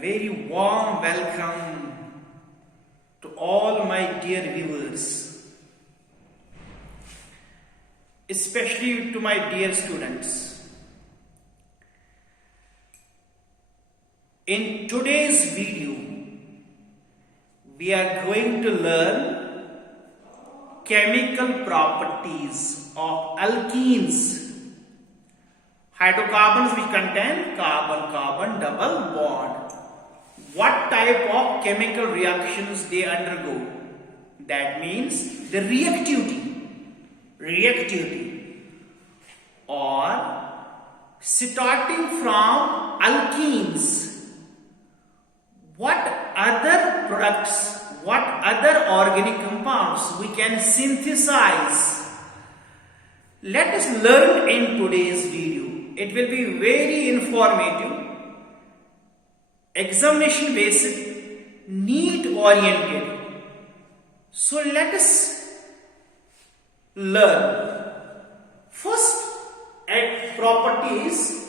very warm welcome to all my dear viewers, especially to my dear students. In today's video, we are going to learn chemical properties of alkenes. Hydrocarbons which contain carbon-carbon double bond. What type of chemical reactions they undergo? That means the reactivity. Or starting from alkenes, what other products, what other organic compounds we can synthesize? Let us learn in today's video. It will be very informative, examination based, need oriented. So let us learn. First, properties,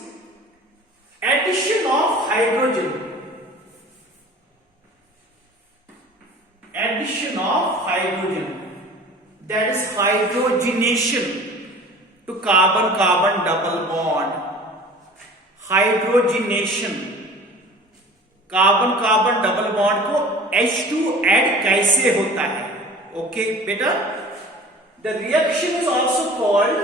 addition of hydrogen. Addition of hydrogen, that is hydrogenation to carbon-carbon double bond. Hydrogenation, carbon-carbon double bond को H2 add कैसे होता है? Okay बेटा, the reaction is also called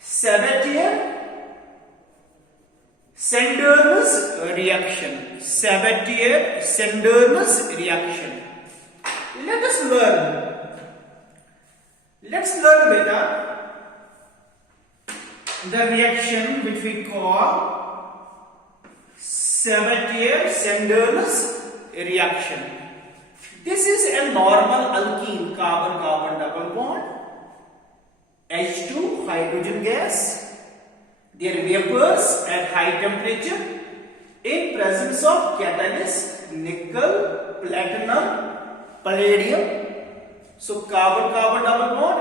Sabatier-Sanders reaction. Sabatier-Sanders reaction. Let's learn beta the reaction which we call Sabatier-Sanders reaction. This is a normal alkene, carbon-carbon double bond, H2 hydrogen gas. Their vapors at high temperature in presence of catalyst, nickel, platinum, palladium. So carbon-carbon double bond,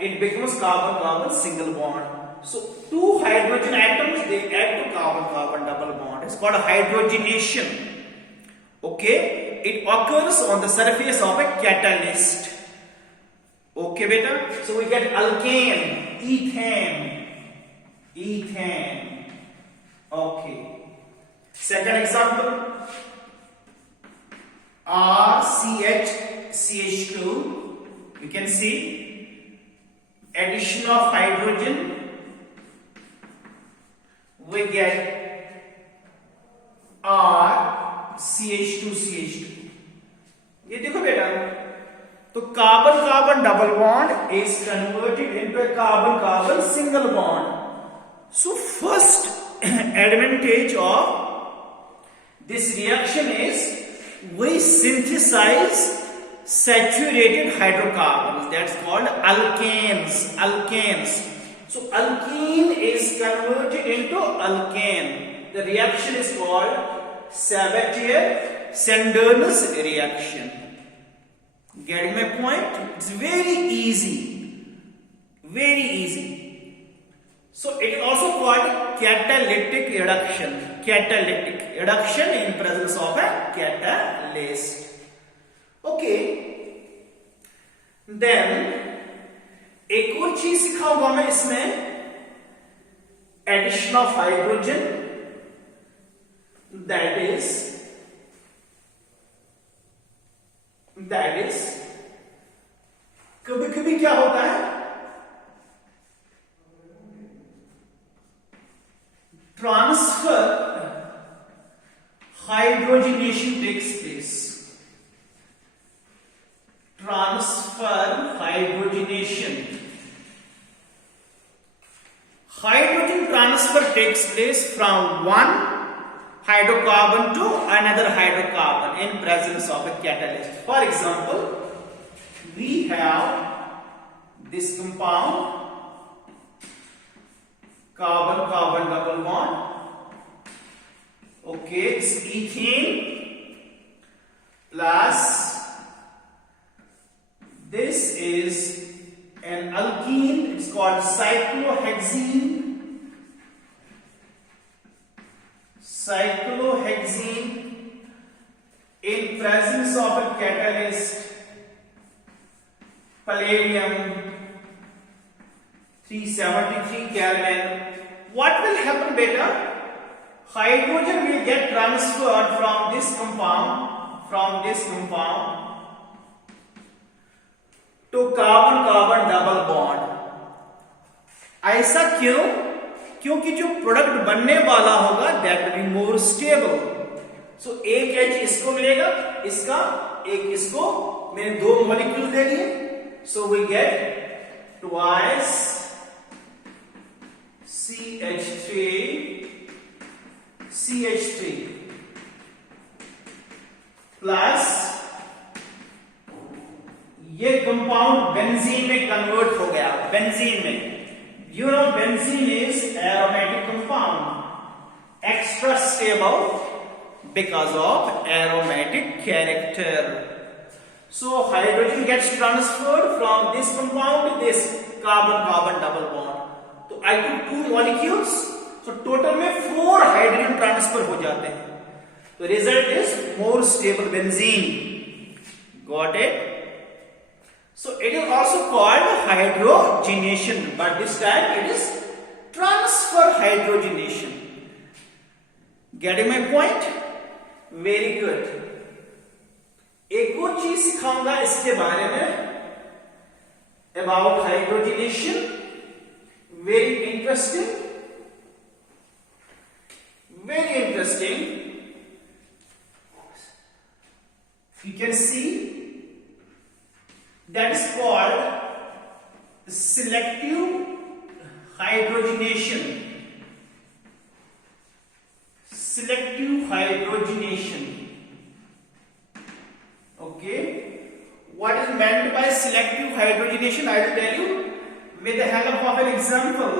it becomes carbon-carbon single bond. So two hydrogen atoms, they add to carbon-carbon double bond. It's called hydrogenation. Okay, it occurs on the surface of a catalyst. Okay beta, so we get alkane, ethane. Okay, second example, RCH-CH2. You can see addition of hydrogen, we get RCH2CH2. ये देखो बेटा, तो carbon carbon double bond is converted into a carbon carbon single bond. So first advantage of this reaction is we synthesize saturated hydrocarbons, that's called alkanes. So alkene is converted into alkane. The reaction is called Sabatier-Sanders reaction. Getting my point? It's very easy. So it is also called catalytic reduction. Catalytic reduction in presence of a catalyst. Okay. Then एक और चीज सिखाऊंगा मैं इसमें, addition of hydrogen, that is कभी कभी क्या होता है, transfer hydrogenation takes place. Transfer hydrogenation. Hydrogen transfer takes place from one hydrocarbon to another hydrocarbon in presence of a catalyst. For example, we have this compound, carbon-carbon double bond. Okay, it's ethane plus this is an alkene, it's called cyclohexene. palladium 373 Kelvin. What will happen, beta? Hydrogen will get transferred from this compound to carbon carbon double bond. ऐसा क्यों? क्योंकि जो product बनने वाला होगा that will be more stable. So एक H इसको मिलेगा, इसका एक इसको, मैंने दो मॉलिक्यूल दे दिए. So we get twice CH3 plus ये कंपाउंड बेंजीन में कन्वर्ट हो गया. बेंजीन में, you know, benzene is aromatic compound, extra stable because of aromatic character. So hydrogen gets transferred from this compound to this carbon carbon double bond. तो I took two molecules, so total में 4 hydrogen transfer हो जाते हैं. तो result is more stable benzene. Got it? So it is also called hydrogenation, but this time it is transfer hydrogenation. Getting my point? Very good. एक और चीज सिखाऊंगा इसके बारे में about hydrogenation. Very interesting. Very interesting. You can see that is called selective hydrogenation. Selective hydrogenation. Okay, what is meant by selective hydrogenation? I will tell you with the help of an example.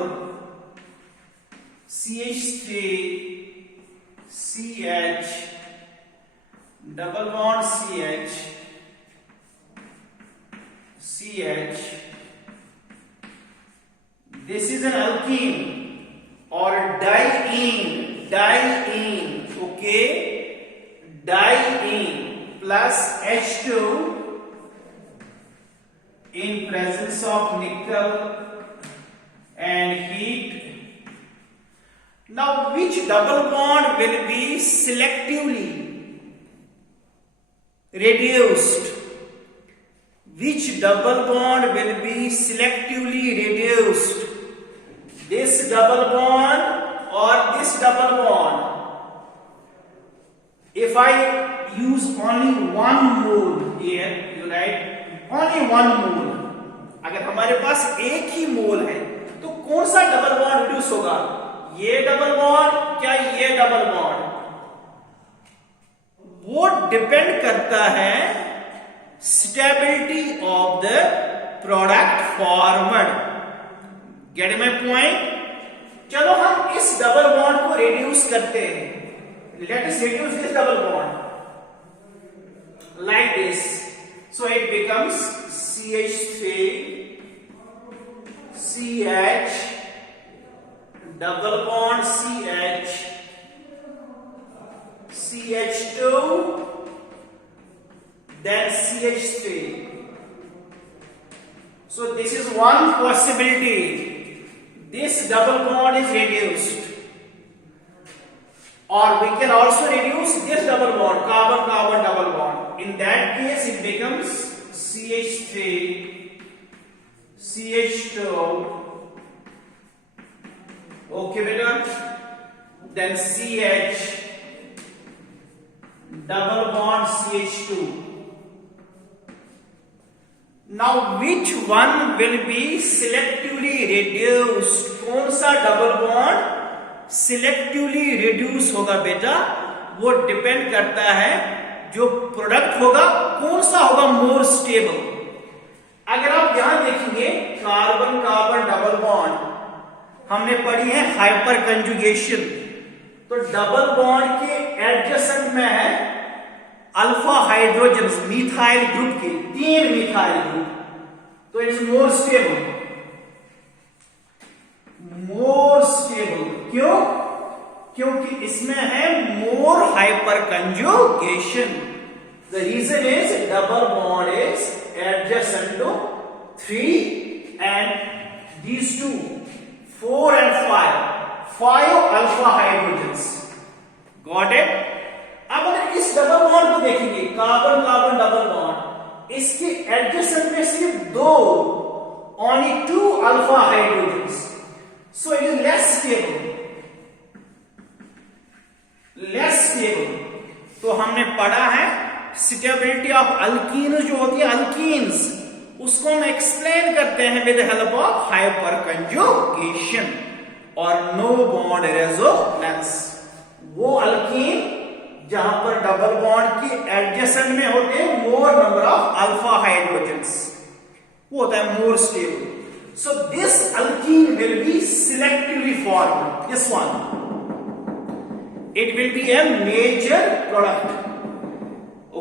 CH3 CH double bond CH this is an alkene or diene, okay, diene plus H2 in presence of nickel and heat. Now which double bond will be selectively reduced? Which double bond will be selectively reduced? This double bond or this double bond? If I use only one mole here, you write only one mole. अगर हमारे पास एक ही मोल है तो कौन सा double bond reduce होगा? ये double bond क्या ये डबल बॉन्ड? वो डिपेंड करता है stability of the product formed. Gate my point? चलो हम इस डबल बॉन्ड को रिड्यूस करते हैं. Let us reduce this double bond like this. So it becomes CH3 CH double bond CH CH2 then CH3. So this is one possibility. This double bond is reduced. Or we can also reduce this double bond, carbon carbon double bond. In that case it becomes CH3 CH2. Okay beta, then CH double bond CH2. Now which one will be selectively reduced? कौन सा double bond selectively reduce होगा बेटा? वो depend करता है जो product होगा कौन सा होगा मोर स्टेबल. अगर आप यहां देखेंगे कार्बन कार्बन डबल बॉन्ड हमने पढ़ी है हाइपर कंजुगेशन. तो डबल बॉन्ड के एडजेसेंट में है अल्फा हाइड्रोजन मिथाइल ग्रुप के 3 मिथाइल ग्रुप. तो it is more stable. More stable क्यों? क्योंकि इसमें है more hyperconjugation. The reason is double bond is adjacent to 3 and these two 4 and 5 alpha hydrogens. Got it? अब अगर इस double bond को देखेंगे, कार्बन कार्बन डबल बॉन्ड, इसके एडजेसेंट में सिर्फ 2, only 2 alpha hydrogens, so it is less stable. तो हमने पढ़ा है स्टेबिलिटी ऑफ अल्कीन जो होती है, अल्कीन्स, उसको हम एक्सप्लेन करते हैं with help of hyper conjugation और नो बॉन्ड रेजोनेंस. वो अल्कीन जहां पर डबल बॉन्ड की एडजेसेंट में होते हैं मोर नंबर ऑफ अल्फा हाइड्रोजन्स, वो होता है मोर stable. So this alkyne will be selectively formed, this one. It will be a major product.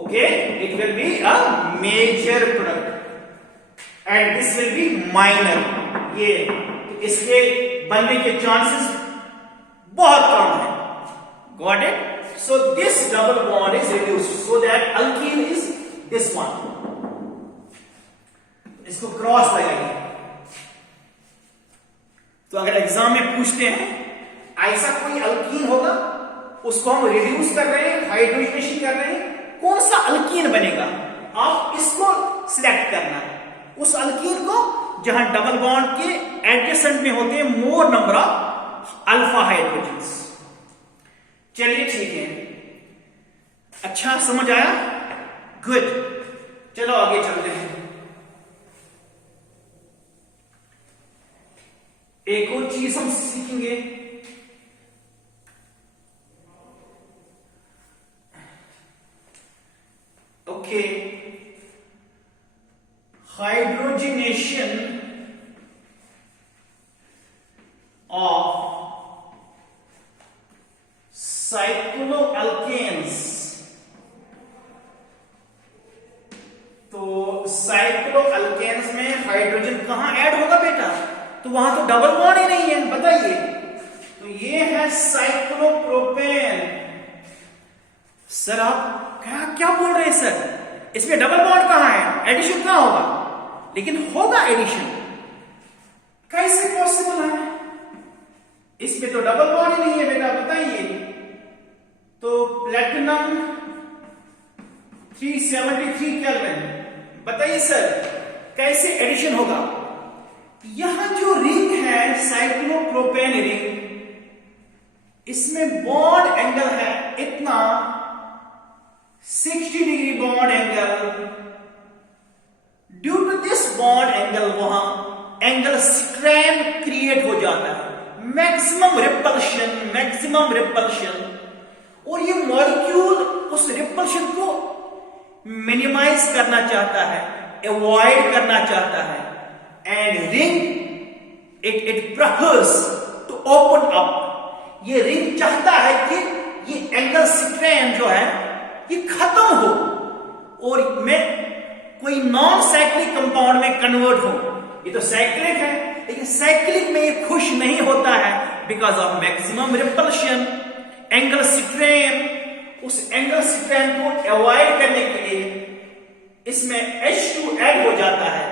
Okay, it will be a major product, and this will be minor. ये इसके बनने के chances बहुत कम है. Got it? So this double bond is reduced, so that alkene is this one. इसको cross लगाइए. तो अगर एग्जाम में पूछते हैं ऐसा कोई अल्कीन होगा, उसको हम रिड्यूस कर रहे हैं, हाइड्रोजनेशन कर रहे हैं, कौन सा अल्कीन बनेगा, आप इसको सिलेक्ट करना है. उस अल्कीन को जहां डबल बॉन्ड के एडजेसेंट में होते हैं मोर नंबर ऑफ अल्फा हाइड्रोजन्स. चलिए ठीक है, अच्छा समझ आया, गुड. चलो आगे चलते हैं. एक और चीज हम सीखेंगे. Okay, hydrogenation of cycloalkanes. तो साइक्लोअल्केन्स में हाइड्रोजन कहां ऐड होगा बेटा, तो वहां तो डबल बॉन्ड ही नहीं है, बताइए. तो ये है साइक्लोप्रोपेन. सर आप क्या बोल रहे हैं सर, इसमें डबल बॉन्ड कहां है, एडिशन कहां होगा, लेकिन होगा एडिशन, कैसे पॉसिबल है, इसमें तो डबल बॉन्ड ही नहीं है बेटा, बताइए. तो प्लेटिनम 373 केल्विन, बताइए सर कैसे एडिशन होगा. यहां जो रिंग है साइक्लोप्रोपेन रिंग, इसमें बॉन्ड एंगल है इतना 60 degree bond angle. Due to this bond angle वहां एंगल स्ट्रैंड क्रिएट हो जाता है, मैक्सिमम रिपल्शन, और ये मॉलिक्यूल उस रिपल्शन को मिनिमाइज करना चाहता है, अवॉइड करना चाहता है, and ring it prefers to open up. ये रिंग चाहता है कि ये एंगल स्ट्रैंड जो है ये खत्म हो और मैं कोई नॉन साइक्लिक कंपाउंड में कन्वर्ट हो. ये तो साइक्लिक है, लेकिन साइक्लिक में ये खुश नहीं होता है because of maximum repulsion, angle strain. उस एंगल स्ट्रेन को अवॉइड करने के लिए इसमें H2 ऐड हो जाता है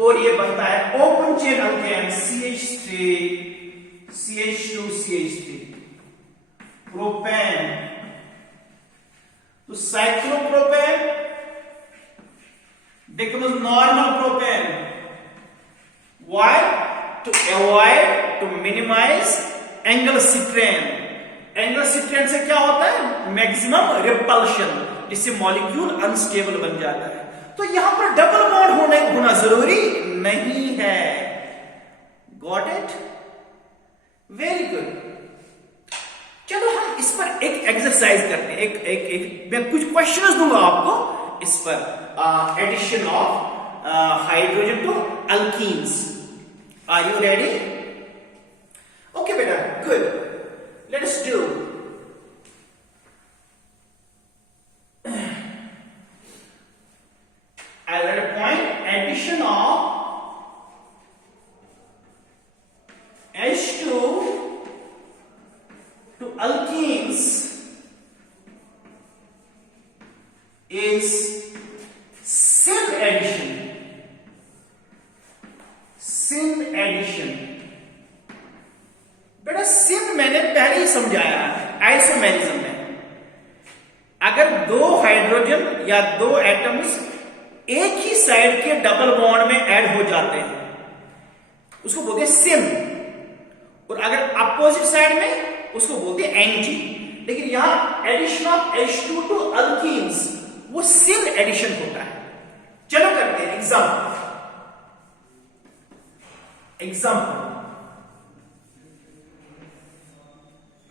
और ये बनता है open chain alkane CH2CH3 propane. तो cyclopropane becomes normal propane. Why? To avoid, to minimize angle strain. Angle strain से क्या होता है, मैक्सिमम रिपल्शन, जिससे मॉलिक्यूल अनस्टेबल बन जाता है. तो यहां पर डबल बॉन्ड होना जरूरी नहीं है. Got it? Very good. चलो हम इस पर एक एक्सरसाइज करते हैं. एक मैं कुछ क्वेश्चंस दूंगा आपको इस पर, addition of hydrogen to alkenes. Are you ready? Okay बेटा, good. Let us do. I'll write a point, addition of H2 to alkenes is self addition. Side के डबल बॉन्ड में ऐड हो जाते हैं उसको बोलते हैं सिन, और अगर अपोजिट साइड में उसको बोलते हैं एंटी। लेकिन यहां addition of H2 to alkenes वो सिन एडिशन होता है। चलो करते हैं एग्जांपल।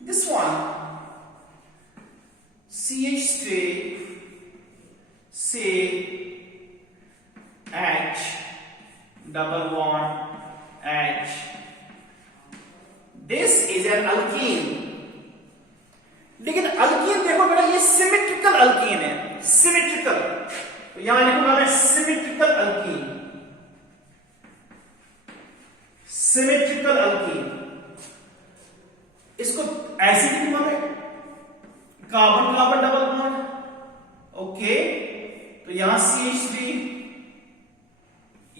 दिस वन CH3 से H double bond H, this is an alkene। लेकिन अल्कीन देखो बेटा ये सिमेट्रिकल अल्कीन है, सिमेट्रिकल, तो यहां लिखूंगा मैं सिमेट्रिकल अल्कीन, सिमेट्रिकल अल्कीन। इसको ऐसे लिखूंगा मैं, carbon carbon double bond, okay, तो यहां CH3,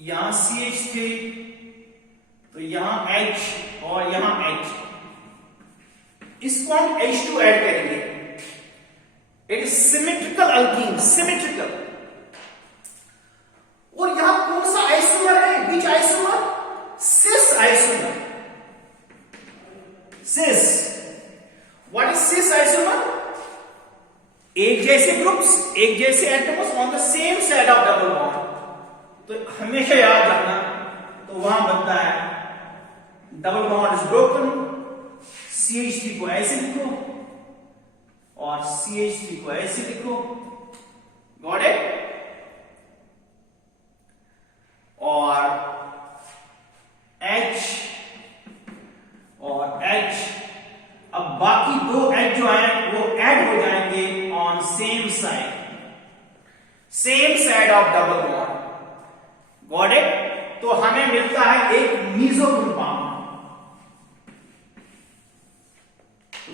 यहां CH3, तो यहां H और यहां H, इसको हम H2 ऐड करेंगे। It is symmetrical alkene, symmetrical. और यहां कौन सा आइसोमर है, which isomer? Cis isomer, cis. What is cis isomer? एक जैसे ग्रुप्स, एक जैसे atoms on the same side of double bond. तो हमेशा याद रखना, तो वहां बनता है double bond is broken, CH3 को ऐसे लिखो और CH3 को ऐसे लिखो, गॉट इट। और H और H, अब बाकी दो H जो है वो ऐड हो जाएंगे on same side of double bond, got it. तो हमें मिलता है एक मीजो कंपाउंड।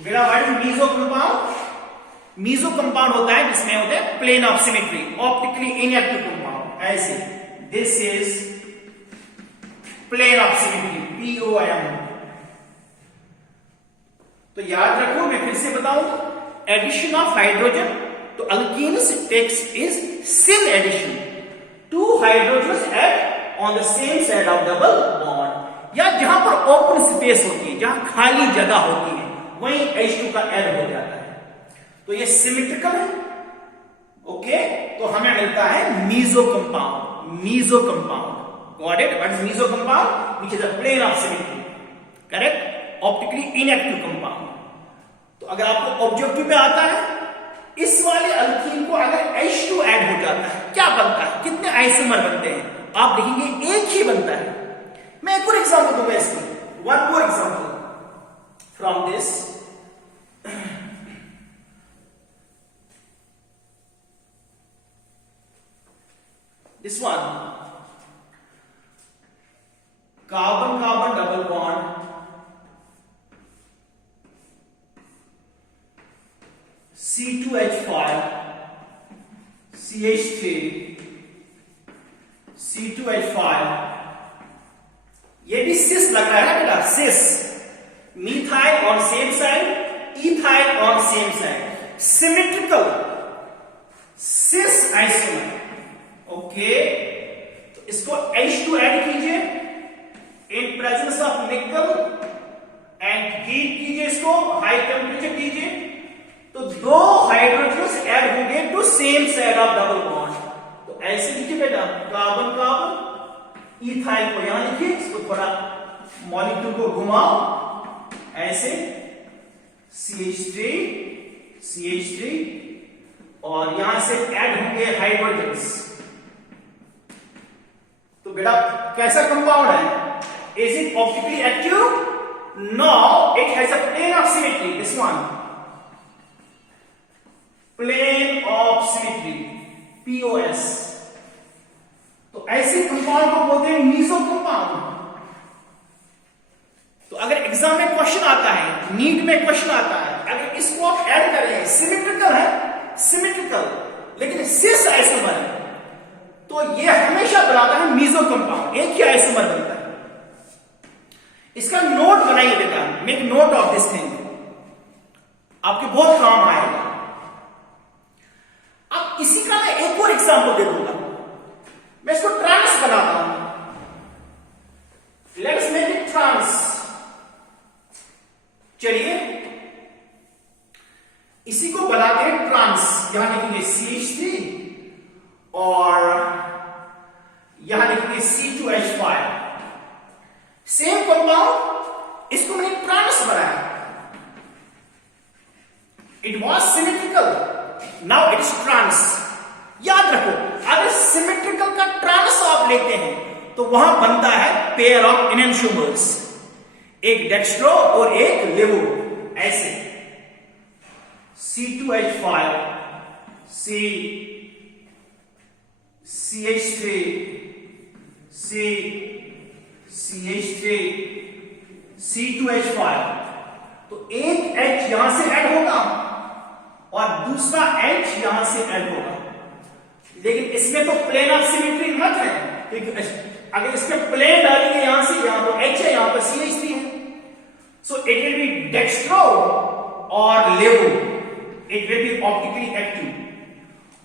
बेटा what is meso compound? Meso compound होता है जिसमें होते हैं plane of symmetry, optically inactive compound, ऐसे। This is plane of symmetry, POM। तो याद रखो, मैं फिर से बताऊं, addition of hydrogen to alkenes takes is syn addition, two hydrogens add on the same side of double bond, या जहां पर ओपन स्पेस होती है, जहां खाली जगह होती है, वहीं H2 का ऐड हो जाता है। तो ये सिमेट्रिकल है, ओके। तो हमें मिलता है meso compound, meso compound, got it. What is meso compound? Which is a plane of symmetry, correct, optically inactive compound. तो अगर आपको ऑब्जेक्टिव में आता है, इस वाले अल्कीन को अगर H2 ऐड हो जाता है, क्या बनता है, कितने आइसोमर बनते हैं? आप देखेंगे एक ही बनता है। मैं एक और एग्जांपल दूंगा इसकी, one more example from this। This one, carbon carbon double bond, C2H5 CH3 C2H5, ये भी सिस लग रहा है बेटा, cis. Methyl on same side, ethyl on same side, symmetrical cis isomer, okay. तो इसको H2 ऐड कीजिए in presence of nickel and heat कीजिए, इसको हाई टेम्परेचर कीजिए, तो दो हाइड्रोजन्स ऐड होंगे to same side of double bond. तो ऐसे लिखिए बेटा, कार्बन कार्बन, इथाइल को यहां लिखिए, इसको थोड़ा मॉलिक्यूल को घुमाओ ऐसे, CH3 और यहां से ऐड होंगे हाइड्रोजन्स। तो बेटा कैसा कंपाउंड है? Is it optically active? No, it has a plane of symmetry, this one, plane of symmetry, POS। तो ऐसे कंपाउंड को बोलते हैं मीजो कंपाउंड। तो अगर एग्जाम में क्वेश्चन आता है, नीट में क्वेश्चन आता है, अगर इसको आप ऐड करें, सिमेट्रिकल है, सिमेट्रिकल, लेकिन सिस आइसोमर है, तो ये हमेशा बनाता है मीजो कंपाउंड, एक ही आइसोमर बनता है। इसका नोट बनाइए बेटा, make note of this thing, आपके बहुत काम आएगा। अब इसी का मैं एक और एग्जाम्पल दे दूंगा, मैं इसको यहां लिखेंगे C2H5। सेम कंपाउंड, इसको मैंने ट्रांस बनाया, it was symmetrical, now it is trans. याद रखो, अगर सिमेट्रिकल का ट्रांस आप लेते हैं तो वहां बनता है पेयर ऑफ एनेंटियोमर्स, एक डेक्स्ट्रो और एक लेवो, ऐसे C2H5 CH3 CH3 C2H5। तो एक H यहां से ऐड होगा और दूसरा H यहां से ऐड होगा, लेकिन इसमें तो प्लेन ऑफ सिमेट्री मत है, क्योंकि अगर इसमें प्लेन डालेंगे यहां से, यहां पर H है, यहां पर CH3 है, so it will be dextro और लेवो, it will be optically active.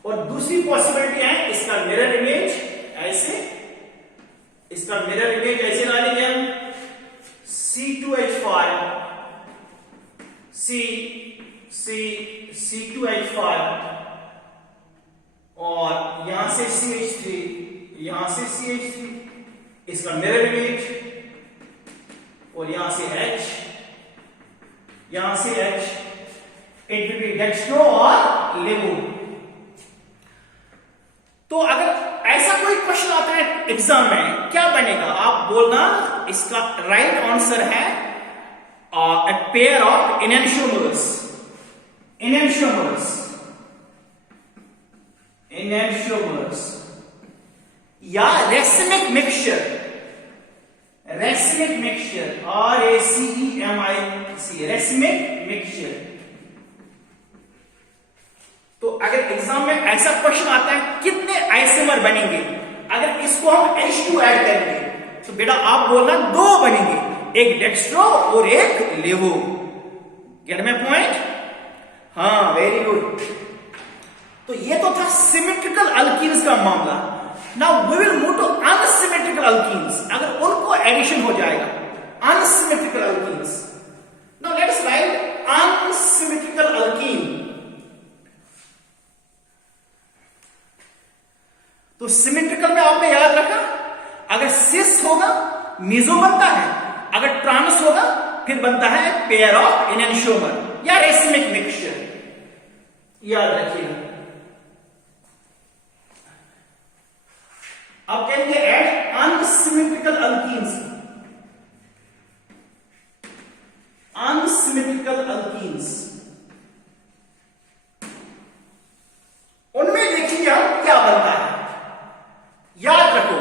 और दूसरी पॉसिबिलिटी है इसका मिरर इमेज, ऐसे इसका मिरर इमेज ऐसे डालेंगे हम, C2H5 C2H5 और यहां से CH3, यहां से CH3, इसका मिरर इमेज, और यहां से H, यहां से H, it will be dextro और लेवो। तो अगर ऐसा कोई क्वेश्चन आता है एग्जाम में, क्या बनेगा आप बोलना, इसका राइट आंसर है a pair of enantiomers या racemic mixture RACEMIC, racemic mixture। तो अगर एग्जाम में ऐसा क्वेश्चन आता है कितने आइसोमर बनेंगे, अगर इसको हम H2 ऐड करेंगे तो बेटा आप बोलना 2 बनेंगे, एक डेक्स्ट्रो और एक लेवो। Get my point? हाँ, वेरी गुड। तो ये तो था सिमेट्रिकल अल्कीन्स का मामला। Now we will move to unsymmetrical alkenes, अगर उनको एडिशन हो जाएगा, unsymmetrical alkenes. Now let us write unsymmetrical alkene. तो सिमेट्रिकल में आपने याद रखा, अगर सिस होगा मीजो बनता है, अगर ट्रांस होगा फिर बनता है पेयर ऑफ एनेंटियोमर या रेसिमिक मिक्सचर, याद रखिएगा। अब कहेंगे add unsymmetrical alkenes. Unsymmetrical alkenes, उनमें देखिए हम क्या बनता है। याद रखो,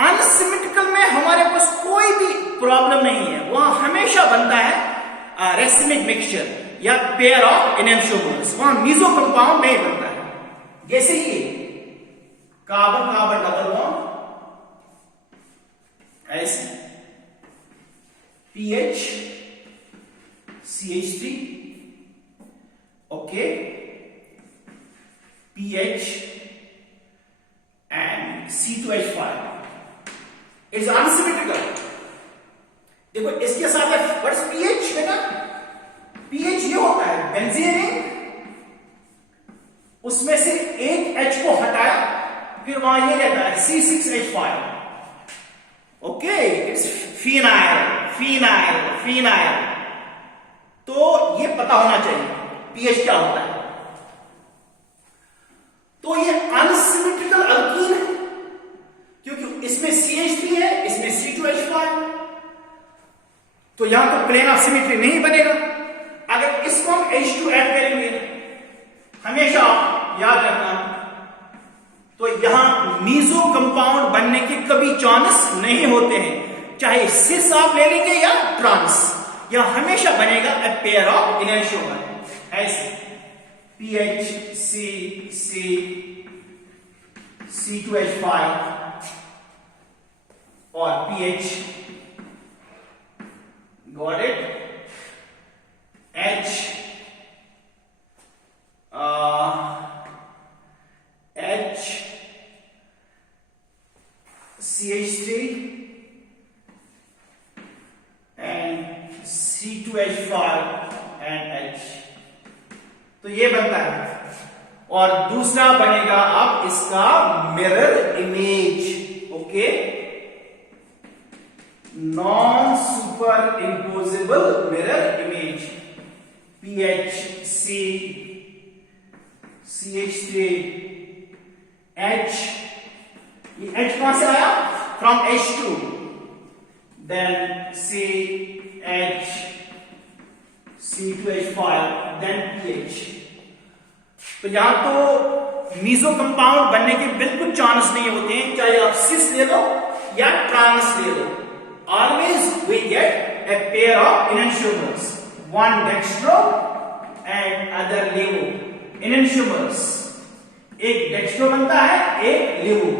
अनसिमेट्रिकल में हमारे पास कोई भी प्रॉब्लम नहीं है, वहां हमेशा बनता है रेसिमिक मिक्सचर या पेयर ऑफ एनेंटियोमर्स, वहां मीजो कंपाउंड नहीं बनता है। जैसे ये कार्बन कार्बन डबल बॉन्ड, ऐसे PH CH3, okay, PH and C2H5 is unsymmetrical। देखो इसके साथ है व्हाट्स pH बेटा, pH ये होता है बेंजीन रिंग, उसमें से एक H को हटाया, फिर वहां ये रहता है C6H5, ओके, इट्स फिनाइल। तो ये पता होना चाहिए pH क्या होता है। तो ये अनसिमेट्रिकल अल्कीन है क्योंकि इसमें CH3 है, इसमें C2H5, तो यहां तो प्लेन ऑफ सिमेट्री नहीं बनेगा। अगर इसको हम H2 ऐड करेंगे, हमेशा याद रखना, तो यहां मीजो कंपाउंड बनने के कभी चांस नहीं होते हैं, चाहे सिस आप ले लेंगे या ट्रांस, यहां हमेशा बनेगा ए पेयर ऑफ एनेंटियोमर, ऐसे PH C2H5 और PH, got it, H CH3 and C2H5 and H, तो ये बनता है। और दूसरा बनेगा अब इसका mirror image, okay. Okay. Non-superimposable mirror image. PHC, CH3, H. ये H कहां से आया? From H2. Then CH, C2H5, then PH. तो यहां तो मीजो कंपाउंड बनने के बिल्कुल चांस नहीं होते हैं, चाहे आप सिस ले लो या ट्रांस ले लो. Always we get a pair of enantiomers, one dextro and other levo. Enantiomers, एक डेक्स्ट्रो बनता है, एक लेवो.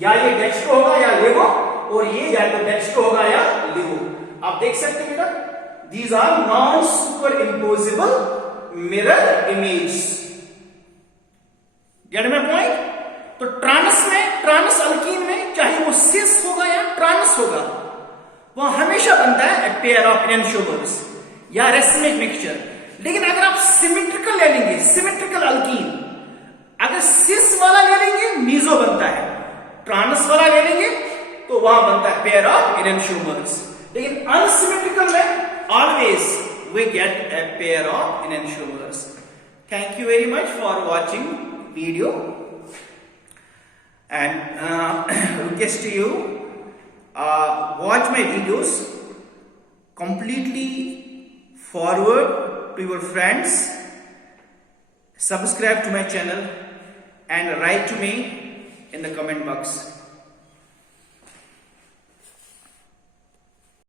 या ये डेक्स्ट्रो होगा या लेवो, और ये या तो डेक्स्ट्रो होगा या लेवो. आप देख सकते हैं बेटा, these are non-superimposable mirror images. Get my point? तो ट्रांस में, ट्रांस अल्कीन में, चाहे वो सिस होगा या ट्रांस होगा, वो हमेशा बनता है a pair of enantiomers या रेसिमिक मिक्सचर. लेकिन अगर आप सिमेट्रिकल ले लेंगे, सिमेट्रिकल अल्कीन, अगर सिस वाला ले लेंगे मीजो बनता है, ट्रांस वाला ले लेंगे तो वहां बनता है पेयर ऑफ enantiomers. लेकिन अनसिमेट्रिकल में always we get a pair of enantiomers. Thank you very much for watching video, and request to you, watch my videos completely, forward to your friends, subscribe to my channel and write to me in the comment box.